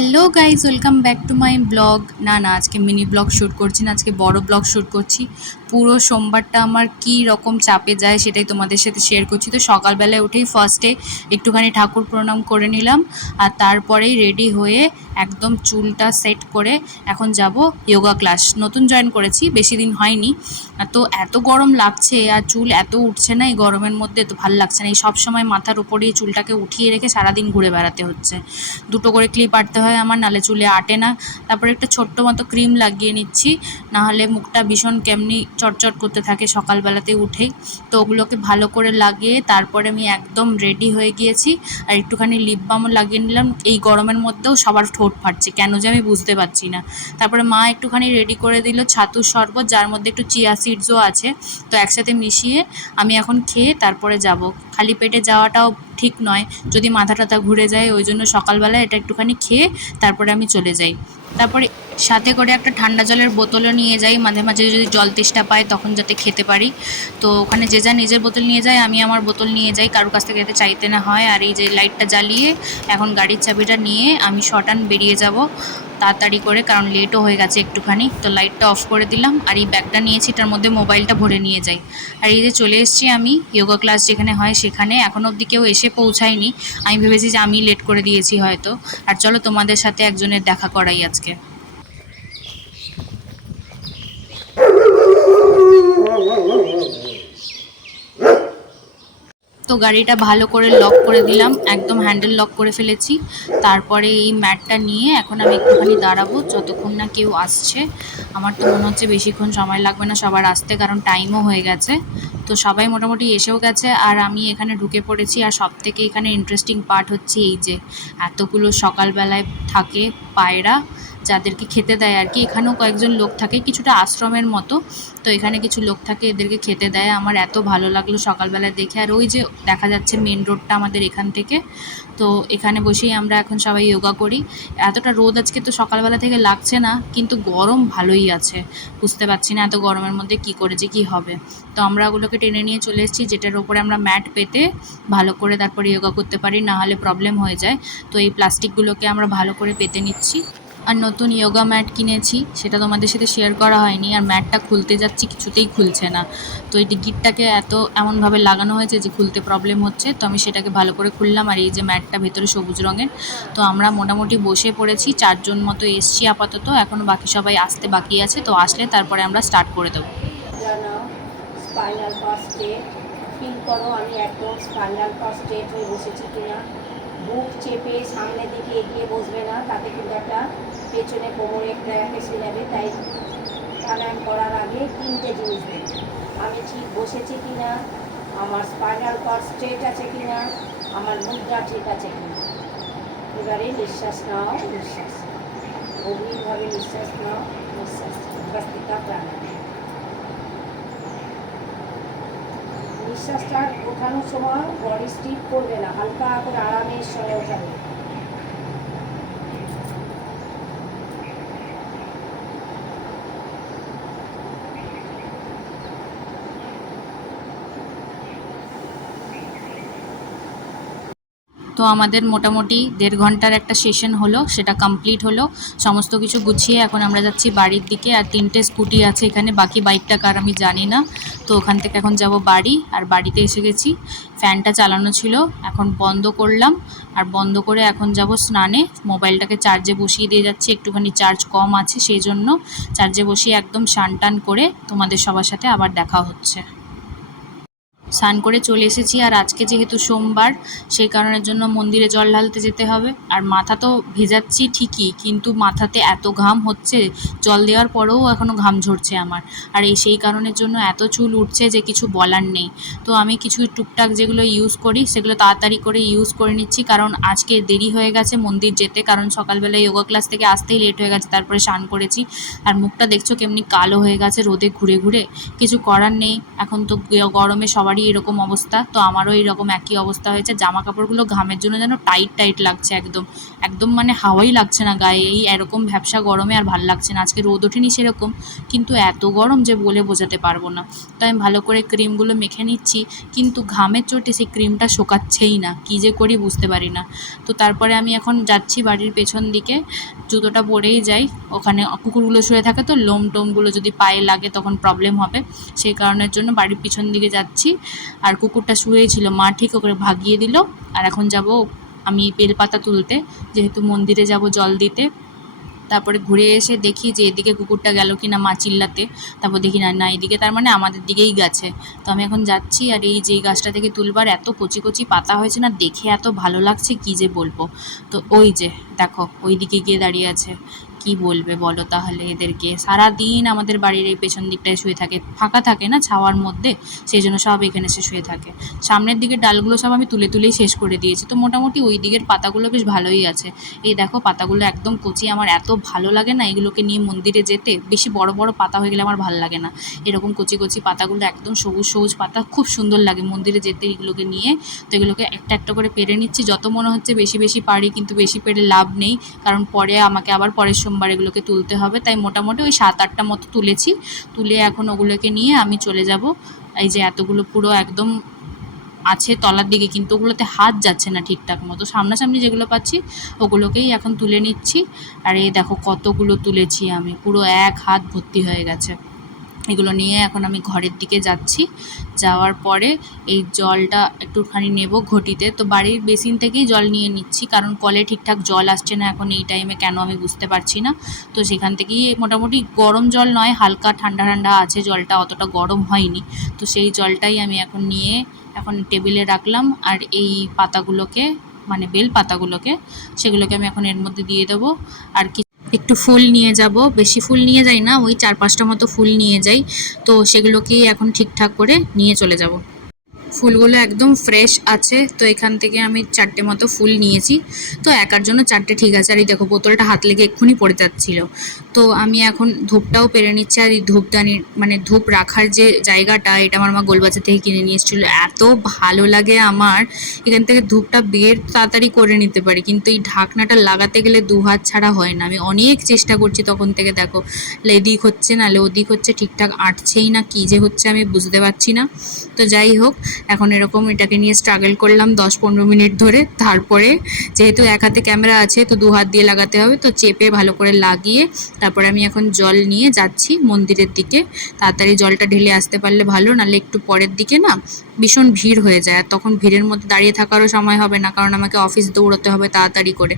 Hello guys, welcome back to my blog. না আজকে mini blog shoot করছি না, আজকে বড় ব্লগ শ্যুট করছি। পুরো সোমবারটা আমার কী রকম চাপে যায় সেটাই তোমাদের সাথে শেয়ার করছি। তো সকালবেলায় উঠেই ফার্স্টে একটুখানি ঠাকুর প্রণাম করে নিলাম, আর তারপরেই রেডি হয়ে একদম চুলটা সেট করে এখন যাব যোগা ক্লাস। নতুন জয়েন করেছি, বেশি দিন হয়নি। তো এত গরম লাগছে আর চুল এত উঠছে না এই গরমের মধ্যে, তো ভালো লাগছে না। এই সব সময় মাথার উপরেই চুলটাকে উঠিয়ে রেখে সারাদিন ঘুরে বেড়াতে হচ্ছে। দুটো করে ক্লিপ আঁটতে হয় আমার, নাহলে চুলে আটে না। তারপরে একটা ছোট্ট মতো ক্রিম লাগিয়ে নিচ্ছি, নাহলে মুখটা ভীষণ কেমনি চটচট করতে থাকে সকালবেলাতে উঠেই। তো ওগুলোকে ভালো করে লাগিয়ে তারপরে আমি একদম রেডি হয়ে গিয়েছি। আর একটুখানি লিপ বামও লাগিয়ে নিলাম। এই গরমের মধ্যেও সবার ঠোঁট ফাটছে কেন যে আমি বুঝতে পারছি না। তারপরে মা একটুখানি রেডি করে দিল ছাতুর শরবত, যার মধ্যে একটু চিয়া সিডসও আছে। তো একসাথে মিশিয়ে আমি এখন খেয়ে তারপরে যাব। খালি পেটে যাওয়াটাও ঠিক নয়, যদি মাথা টাথা ঘুরে যায়। ওই জন্য সকালবেলা এটা একটুখানি খেয়ে তারপরে আমি চলে যাই। তারপরে সাথে করে একটা ঠান্ডা জলের বোতলও নিয়ে যাই, মাঝে মাঝে যদি জল তেষ্টা পায় তখন যাতে খেতে পারি। তো ওখানে যে যা নিজের বোতল নিয়ে যায়, আমি আমার বোতল নিয়ে যাই, কারোর কাছ থেকে যাতে চাইতে না হয়। আর এই যে লাইটটা জ্বালিয়ে এখন গাড়ির চাবিটা নিয়ে আমি শটান বেরিয়ে যাব তাড়াতাড়ি করে, কারণ লেটও হয়ে গেছে একটুখানি। তো লাইটটা অফ করে দিলাম, আর এই ব্যাগটা নিয়েছি, তার মধ্যে মোবাইলটা ভরে নিয়ে যাই। আর এই যে চলে এসেছি আমি যোগা ক্লাস যেখানে হয় সেখানে। এখনও অবধি কেউ এসে পৌঁছায়নি, আমি ভেবেছি যে আমি লেট করে দিয়েছি হয়তো। আর চলো তোমাদের সাথে একজনের দেখা করাই আজকে। তো গাড়িটা ভালো করে লক করে দিলাম, একদম হ্যান্ডেল লক করে ফেলেছি। তারপরে এই ম্যাটটা নিয়ে এখন আমি একটুখানি দাঁড়াবো যতক্ষণ না কেউ আসছে। আমার তো মনে হচ্ছে বেশিক্ষণ সময় লাগবে না সবার আসতে, কারণ টাইমও হয়ে গেছে। তো সবাই মোটামুটি এসেও গেছে, আর আমি এখানে ঢুকে পড়েছি। আর সব থেকে এখানে ইন্টারেস্টিং পার্ট হচ্ছে এই যে এতগুলো সকালবেলায় থাকে পায়রা, যাদেরকে খেতে দেয় আর কি। এখানেও কয়েকজন লোক থাকে, কিছুটা আশ্রমের মতো। তো এখানে কিছু লোক থাকে, এদেরকে খেতে দেয়। আমার এত ভালো লাগলো সকালবেলায় দেখে। আর ওই যে দেখা যাচ্ছে মেন রোডটা আমাদের এখান থেকে। তো এখানে বসেই আমরা এখন সবাই যোগা করি। এতটা রোদ আজকে তো সকালবেলা থেকে লাগছে না, কিন্তু গরম ভালোই আছে। বুঝতে পারছি না এত গরমের মধ্যে কী করে যে কী হবে। তো আমরা ওগুলোকে টেনে নিয়ে চলে এসেছি, যেটার ওপরে আমরা ম্যাট পেতে ভালো করে তারপরে যোগা করতে পারি, না হলে প্রবলেম হয়ে যায়। তো এই প্লাস্টিকগুলোকে আমরা ভালো করে পেতে নিচ্ছি। আর নতুন যোগা ম্যাট কিনেছি, সেটা তোমাদের সাথে শেয়ার করা হয়নি। আর ম্যাটটা খুলতে যাচ্ছি, কিছুতেই খুলছে না। তো এই টিকিটটাকে এমনভাবে লাগানো হয়েছে যে খুলতে প্রবলেম হচ্ছে। তো আমি সেটাকে ভালো করে খুললাম। আর এই যে ম্যাটটা ভেতরে সবুজ রঙের। তো আমরা মোটামুটি বসে পড়েছি, 4জন মতো এসছি আপাতত, এখনও বাকি সবাই আসতে বাকি আছে। তো আসলে তারপরে আমরা স্টার্ট করে দেবো। স্পাইনাল কর্ড স্ট্রেট ফিল করো, আমি একদম স্পাইনাল কর্ড স্ট্রেট হয়ে বসেছি কিনা। বুক চেপে সামনের দিকে এগিয়ে বসবে না, তাতে কিন্তু একটা পেছনে কোমরে ক্র্যাক এসে যাবে। তাই প্রাণায়াম করার আগে 3টে জিনিস দেখি, আমি ঠিক বসেছি কিনা, আমার স্পাইনাল কর্ড স্ট্রেট আছে কিনা, আমার মুদ্রা ঠিক আছে কিনা। এবারে নিঃশ্বাস নাও, নিঃশ্বাস গভীরভাবে নিঃশ্বাস নাও, নিঃশ্বাস ভস্ত্রিকা প্রাণায়াম। নিঃশ্বাসটা ওঠানোর সময় বডি স্টিফ করবে না, হালকা করে আরামের সঙ্গে ওঠাবে। তো আমাদের মোটামুটি 1.5 ঘন্টার একটা সেশন হলো, সেটা কমপ্লিট হলো। সমস্ত কিছু গুছিয়ে এখন আমরা যাচ্ছি বাড়ির দিকে। আর 3টে স্কুটি আছে এখানে, বাকি বাইকটা কার আমি জানি না। তো ওখান থেকে এখন যাব বাড়ি। আর বাড়িতে এসে গেছি, ফ্যানটা চালানো ছিল, এখন বন্ধ করলাম। আর বন্ধ করে এখন যাব স্নানে। মোবাইলটাকে চার্জে বসিয়ে দিয়ে যাচ্ছি, একটুখানি চার্জ কম আছে সেই জন্য। চার্জে বসিয়ে একদম স্নান টান করে তোমাদের সবার সাথে আবার দেখা হচ্ছে। স্নান করে চলে এসেছি। আর আজকে যেহেতু সোমবার, সেই কারণের জন্য মন্দিরে জল ঢালতে যেতে হবে। আর মাথা তো ভেজাচ্ছি ঠিকই, কিন্তু মাথাতে এত ঘাম হচ্ছে, জল দেওয়ার পরেও এখনও ঘাম ঝরছে আমার। আর সেই কারণের জন্য এত চুল উঠছে যে কিছু বলার নেই। তো আমি কিছু টুকটাক যেগুলো ইউজ করি সেগুলো তাড়াতাড়ি করে ইউজ করে নিচ্ছি, কারণ আজকে দেরি হয়ে গেছে মন্দির যেতে। কারণ সকালবেলা যোগা ক্লাস থেকে আসতেই লেট হয়ে গেছে, তারপরে স্নান করেছি। আর মুখটা দেখছো কেমনি কালো হয়ে গেছে রোদে ঘুরে ঘুরে। কিছু করার নেই, এখন তো গরমে সবারই সবারই এরকম অবস্থা, তো আমারও এরকম একই অবস্থা হয়েছে। জামা কাপড়গুলো ঘামের জন্য যেন টাইট টাইট লাগছে, একদম একদম মানে হাওয়াই লাগছে না গায়ে। এই এরকম ভ্যাপসা গরমে আর ভাল লাগছে না। আজকে রোদ ওঠেনি সেরকম, কিন্তু এত গরম যে বলে বোঝাতে পারবো না। তো আমি ভালো করে ক্রিমগুলো মেখে নিচ্ছি, কিন্তু ঘামের চোটে সেই ক্রিমটা শোকাচ্ছেই না, কী যে করি বুঝতে পারি না। তো তারপরে আমি এখন যাচ্ছি বাড়ির পেছন দিকে, জুতোটা পরেই যাই। ওখানে কুকুরগুলো শুয়ে থাকে, তো লোম টোমগুলো যদি পায়ে লাগে তখন প্রবলেম হবে, সেই কারণের জন্য বাড়ির পিছন দিকে যাচ্ছি। আর কুকুরটা শুয়েই ছিল, মা ঠিক ওকে ভাগিয়ে দিল। আর এখন যাব আমি বেলপাতা তুলতে, যেহেতু মন্দিরে যাব জল দিতে। তারপরে ঘুরে এসে দেখি যে এদিকে কুকুরটা গেল কি না, মা চিল্লাতে। তারপর দেখি না, না এদিকে, তার মানে আমাদের দিকেই গেছে। তো আমি এখন যাচ্ছি, আর এই যে গাছটা থেকে তুলবার এত কচি কচি পাতা হয়েছে না, দেখে এত ভালো লাগছে কী যে বলবো। তো ওই যে দেখো ওই দিকে গিয়ে দাঁড়িয়ে আছে, কি বলবে বলো তাহলে এদেরকে। সারাদিন আমাদের বাড়ির এই পেছন দিকটায় শুয়ে থাকে, ফাঁকা থাকে না ছাওয়ার মধ্যে, সেই জন্য সব এখানে এসে শুয়ে থাকে। সামনের দিকের ডালগুলো সব আমি তুলে তুলেই শেষ করে দিয়েছি, তো মোটামুটি ওই দিকের পাতাগুলো বেশ ভালোই আছে। এই দেখো পাতাগুলো একদম কচি, আমার এত ভালো লাগে না এগুলোকে নিয়ে মন্দিরে যেতে। বেশি বড় বড় পাতা হয়ে গেলে আমার ভালো লাগে না, এরকম কচি কচি পাতাগুলো একদম সবুজ সবুজ পাতা, খুব সুন্দর লাগে মন্দিরে যেতে এগুলোকে নিয়ে। তো এগুলোকে একটা একটা করে পেরে নিচ্ছি, যত মনে হচ্ছে বেশি বেশি পারি, কিন্তু বেশি পেরে লাভ নেই, কারণ পরে আমাকে আবার পরের সোমবার এগুলোকে তুলতে হবে। তাই মোটামুটি ওই 7-8টা মতো তুলেছি, তুলে এখন ওগুলোকে নিয়ে আমি চলে যাব। এই যে এতগুলো পুরো একদম আছে তলার দিকে, কিন্তু ওগুলোতে হাত যাচ্ছে না ঠিকঠাক মতো, সামনাসামনি যেগুলো পাচ্ছি ওগুলোকেই এখন তুলে নিচ্ছি। আর এই দেখো কতগুলো তুলেছি আমি, পুরো এক হাত ভর্তি হয়ে গেছে। এগুলো নিয়ে এখন আমি ঘরের দিকে যাচ্ছি। যাওয়ার পরে এই জলটা একটুখানি নেব ঘটিতে, তো বাড়ির বেসিন থেকেই জল নিয়ে নিচ্ছি, কারণ কলে ঠিকঠাক জল আসছে না এখন এই টাইমে, কেন আমি বুঝতে পারছি না। তো সেখান থেকেই মোটামুটি গরম জল নয়, হালকা ঠান্ডা ঠান্ডা আছে জলটা, অতটা গরম হয়নি। তো সেই জলটাই আমি এখন নিয়ে এখন টেবিলে রাখলাম। আর এই পাতাগুলোকে, মানে বেল পাতাগুলোকে, সেগুলোকে আমি এখন এর মধ্যে দিয়ে দেবো। আর কি একটু ফুল নিয়ে যাব, বেশি ফুল নিয়ে যাই না, ওই 4-5টা মতো ফুল নিয়ে যাই। তো সেগুলোকেই এখন ঠিকঠাক করে নিয়ে চলে যাব। ফুলগুলো একদম ফ্রেশ আছে, তো এখান থেকে আমি 4টে মতো ফুল নিয়েছি। তো একার জন্য 4টে ঠিক আছে। আর এই দেখো বোতলটা হাত লেগে এক্ষুনি পড়ে যাচ্ছিল। তো আমি এখন ধূপটাও পেরে নিচ্ছি। আর এই ধূপদানির মানে ধূপ রাখার যে জায়গাটা, এটা আমার মা গোলবাজার থেকে কিনে নিয়ে এসেছিলো। এত ভালো লাগে আমার, এখান থেকে ধূপটা বের তাড়াতাড়ি করে নিতে পারি, কিন্তু এই ঢাকনাটা লাগাতে গেলে 2 হাত ছাড়া হয় না। আমি অনেক চেষ্টা করছি তখন থেকে, দেখো এদিক হচ্ছে নাহলে ওদিক হচ্ছে, ঠিকঠাক আটছেই না, কী যে হচ্ছে আমি বুঝতে পারছি না। তো যাই হোক, এখন এরকম এটাকে নিয়ে স্ট্রাগল করলাম 10-15 মিনিট ধরে। তারপরে যেহেতু এক হাতে ক্যামেরা আছে, তো 2 হাত দিয়ে লাগাতে হবে, তো চেপে ভালো করে লাগিয়ে তারপরে আমি এখন জল নিয়ে যাচ্ছি মন্দিরের দিকে। তাড়াতাড়ি জলটা ঢেলে আসতে পারলে ভালো, নাহলে একটু পরের দিকে না ভীষণ ভিড় হয়ে যায়, আর তখন ভিড়ের মধ্যে দাঁড়িয়ে থাকারও সময় হবে না, কারণ আমাকে অফিস দৌড়তে হবে তাড়াতাড়ি করে।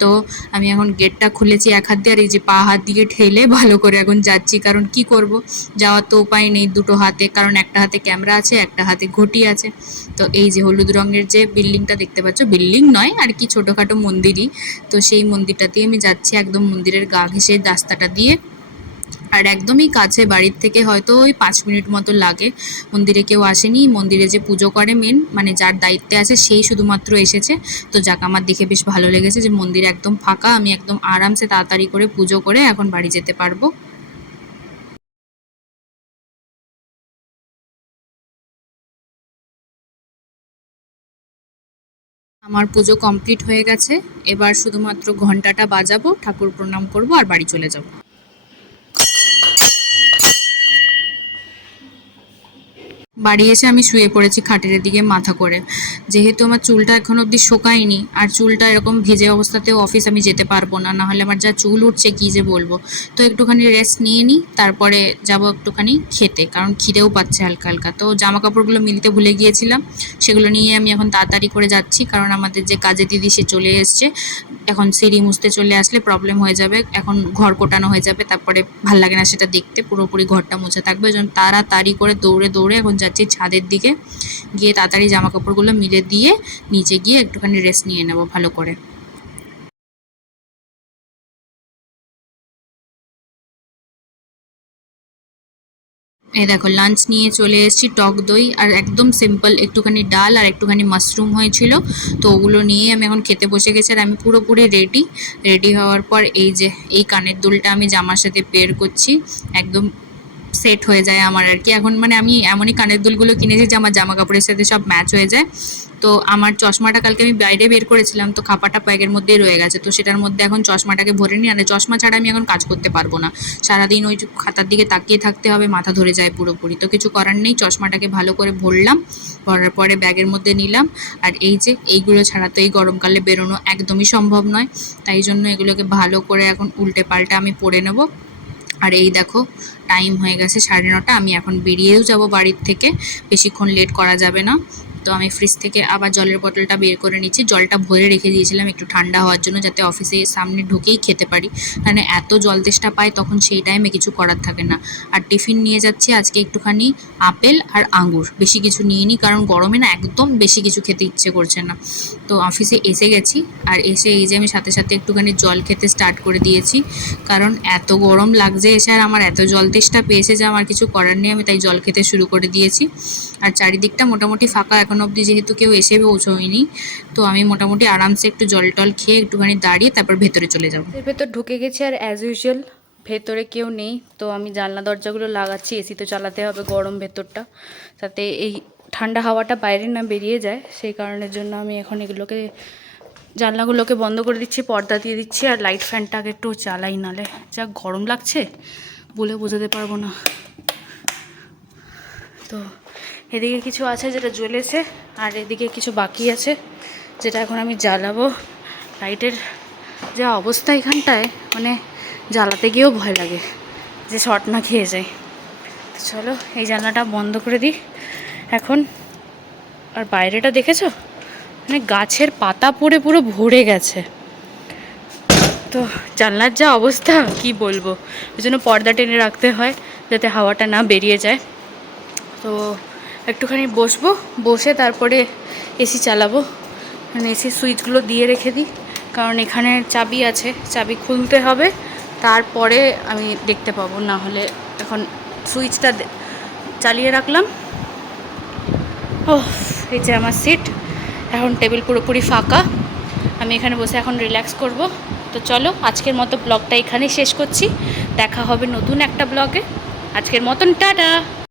তো আমি এখন গেটটা খুলেছি এক হাত দিয়ে, আর এই যে পা হাত দিয়ে ঠেলে ভালো করে এখন যাচ্ছি, কারণ কি করব, যাওয়ার তো উপায় নেই দুটো হাতে, কারণ একটা হাতে ক্যামেরা আছে, একটা হাতে ঘটি আছে। তো এই যে হলুদ রঙের যে বিল্ডিংটা দেখতে পাচ্ছ, বিল্ডিং নয় আর কি, ছোটোখাটো মন্দিরই। তো সেই মন্দিরটাতেই আমি যাচ্ছি, একদম মন্দিরের গা ঘেঁষে রাস্তাটা দিয়ে। আর একদমই কাছে বাড়ির থেকে, হয়তো ওই 5 মিনিট মতো লাগে। মন্দিরে কেউ আসেনি, মন্দিরে যে পুজো করে মেন, মানে যার দায়িত্বে আছে সেই শুধুমাত্র এসেছে। তো যাক, আমার দেখে বেশ ভালো লেগেছে যে মন্দির একদম ফাঁকা, আমি একদম আরামসে তাড়াতাড়ি করে পুজো করে এখন বাড়ি যেতে পারবো। আমার পুজো কমপ্লিট হয়ে গেছে, এবার শুধুমাত্র ঘন্টাটা বাজাবো, ঠাকুর প্রণাম করব আর বাড়ি চলে যাব। বাড়ি এসে আমি শুয়ে পড়েছি খাটের দিকে মাথা করে, যেহেতু আমার চুলটা এখন অবধি শোকায়নি, আর চুলটা এরকম ভেজে অবস্থাতেও অফিস আমি যেতে পারবো না, নাহলে আমার যা চুল উঠছে কী যে বলবো। তো একটুখানি রেস্ট নিয়ে নিই, তারপরে যাব একটুখানি খেতে, কারণ খিদেও পাচ্ছে হালকা হালকা। তো জামা কাপড়গুলো মিলতে ভুলে গিয়েছিলাম, সেগুলো নিয়ে আমি এখন তাড়াতাড়ি করে যাচ্ছি, কারণ আমাদের যে কাজের দিদি সে চলে এসছে। এখন সিঁড়ি মুছতে চলে আসলে প্রবলেম হয়ে যাবে, এখন ঘর কোটানো হয়ে যাবে, তারপরে ভাল লাগে না সেটা দেখতে, পুরোপুরি ঘরটা মুছে থাকবে। ওই জন্য তাড়াতাড়ি করে দৌড়ে দৌড়ে এখন যাচ্ছি ছাদের দিকে, গিয়ে তাড়াতাড়ি জামা কাপড়গুলো মিলে দিয়ে নিচে গিয়ে একটুখানি রেস্ট নিয়ে নেব ভালো করে। এই দেখো লাঞ্চ নিয়ে চলে এসেছি, টক দই আর একদম সিম্পল একটুখানি ডাল আর একটুখানি মাশরুম হয়েছিল। তো ওগুলো নিয়ে আমি এখন খেতে বসে গেছি, আর আমি পুরোপুরি রেডি। রেডি হওয়ার পর এই যে এই কানের দুলটা আমি জামার সাথে পেয়ার করছি, একদম সেট হয়ে যায় আমার আর কি। এখন মানে আমি এমনই কানের দুলগুলো কিনেছি যে আমার জামা কাপড়ের সাথে সব ম্যাচ হয়ে যায়। তো আমার চশমাটা কালকে আমি বাইরে বের করেছিলাম, তো খাপাটা ব্যাগের মধ্যেই রয়ে গেছে, তো সেটার মধ্যে এখন চশমাটাকে ভরে নিই। আর চশমা ছাড়া আমি এখন কাজ করতে পারবো না, সারাদিন ওই খাতার দিকে তাকিয়ে থাকতে হবে, মাথা ধরে যায় পুরোপুরি। তো কিছু করার নেই, চশমাটাকে ভালো করে ভরলাম, ভরার পরে ব্যাগের মধ্যে নিলাম। আর এই যে এইগুলো ছাড়া তো এই গরমকালে বেরোনো একদমই সম্ভব নয়, তাই জন্য এগুলোকে ভালো করে এখন উল্টে পাল্টে আমি পরে নেব। আর এই দেখো টাইম হয়ে গেছে 9:30, আমি এখন বেরিয়েও যাব বাড়ির থেকে, বেশিক্ষণ লেট করা যাবে না। তো আমি ফ্রিজ থেকে আবার জলের বোতলটা বের করে নিচ্ছি, জলটা ভরে রেখে দিয়েছিলাম একটু ঠান্ডা হওয়ার জন্য, যাতে অফিসে সামনে ঢুকেই খেতে পারি, মানে এত জল তেষ্টা পায় তখন সেই টাইমে কিছু করার থাকে না। আর টিফিন নিয়ে যাচ্ছি আজকে একটুখানি আপেল আর আঙুর, বেশি কিছু নিয়ে নিই, কারণ গরমে না একদম বেশি কিছু খেতে ইচ্ছে করছে না। তো অফিসে এসে গেছি, আর এসে এই যে আমি সাথে সাথে একটুখানি জল খেতে স্টার্ট করে দিয়েছি, কারণ এত গরম লাগছে এসে, আর আমার এত জল তেষ্টা পেয়েছে যে আমার কিছু করার নেই, আমি তাই জল খেতে শুরু করে দিয়েছি। আর চারিদিকটা মোটামুটি ফাঁকা এখনো অবধি, যেহেতু কেউ এসে পৌঁছয়নি, তো আমি মোটামুটি আরামসে একটু জল টল খেয়ে একটুখানি দাঁড়িয়ে তারপর ভেতরে চলে যাবো। এর ভেতর ঢুকে গেছি, আর অ্যাজ ইউজুয়াল ভেতরে কেউ নেই, তো আমি জানলা দরজাগুলো লাগাচ্ছি, এসি তো চালাতে হবে, গরম ভেতরটা, যাতে এই ঠান্ডা হাওয়াটা বাইরে না বেরিয়ে যায়, সেই কারণের জন্য আমি এখন এগুলোকে জানলাগুলোকে বন্ধ করে দিচ্ছি, পর্দা দিয়ে দিচ্ছি, আর লাইট ফ্যানটাকে একটু চালাই, নালে যা গরম লাগছে বলে বোঝাতে পারবো না। তো এদিকে কিছু আছে যেটা জ্বলেছে, আর এদিকে কিছু বাকি আছে যেটা এখন আমি জ্বালাবো। লাইটের যা অবস্থা এখানটায়, মানে জ্বালাতে গিয়েও ভয় লাগে যে শর্ট না খেয়ে যায়। তো চলো এই জানলাটা বন্ধ করে দিই এখন। আর বাইরেটা দেখেছো, মানে গাছের পাতা পড়ে পুরো ভরে গেছে, তো জানলার যা অবস্থা কি বলবো, ওই জন্য পর্দা টেনে রাখতে হয় যাতে হাওয়াটা না বেরিয়ে যায়। তো একটুখানি বসবো, বসে তারপরে এসি চালাবো, মানে এসির সুইচগুলো দিয়ে রেখে দিই, কারণ এখানে চাবি আছে, চাবি খুলতে হবে, তারপরে আমি দেখতে পাবো, না হলে এখন সুইচটা চালিয়ে রাখলাম। ও এই যে আমার সিট, এখন টেবিল পুরোপুরি ফাঁকা, আমি এখানে বসে এখন রিল্যাক্স করব। তো চলো আজকের মতো ব্লগটা এখানেই শেষ করছি, দেখা হবে নতুন একটা ব্লগে, আজকের মতন টাটা।